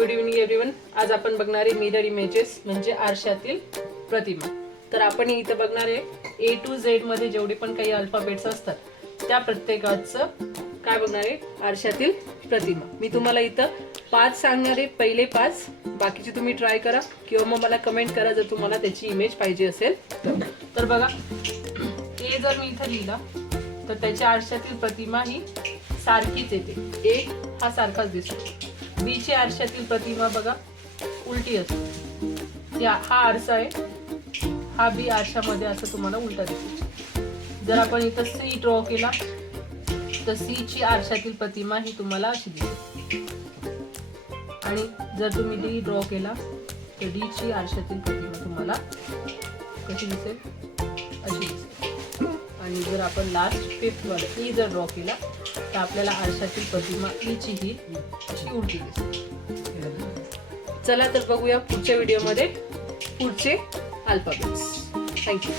Good evening everyone. आज आपण बघणार आहे मिरर इमेजेस म्हणजे आरशातील प्रतिमा. तर आपण इथं बघणार आहे A to Z मध्ये जेवढे पण काही अल्फाबेट्स असतात त्या प्रत्येकाचं काय बघणार आहे आरशातील प्रतिमा. मी तुम्हाला इथं 5 सांगणार आहे, पहिले 5, बाकीचे तुम्ही ट्राय करा किंवा मग मला कमेंट करा जर तुम्हाला त्याची इमेज पाहिजे असेल तर. बघा A जर मी इथं लिहिला तर त्याच्या आरशातील प्रतिमा ही सारखीच येते. A हा सारखाच दिसतो. B ची आरशातील प्रतिमा बघा उलटी असते. हा आरसा आहे, हा B आरशामध्ये असं तुम्हाला उलटा दिसतो. जर आपण इथं C ड्रॉ केला तर C ची आरशातील प्रतिमा ही तुम्हाला अशी दिसेल. आणि जर तुम्ही D ड्रॉ केला तर D ची आरशातील प्रतिमा तुम्हाला कशी दिसेल, अशी दिसेल. आणि जर आपण लास्ट 5th वर E जर ड्रॉ केला तर आपल्याला आरशातील प्रतिमा E ची ही अशी उलटी दिसेल. चला तर बघूया पुढच्या व्हिडिओमध्ये पुढचे अल्फाबेट्स. थँक्यू.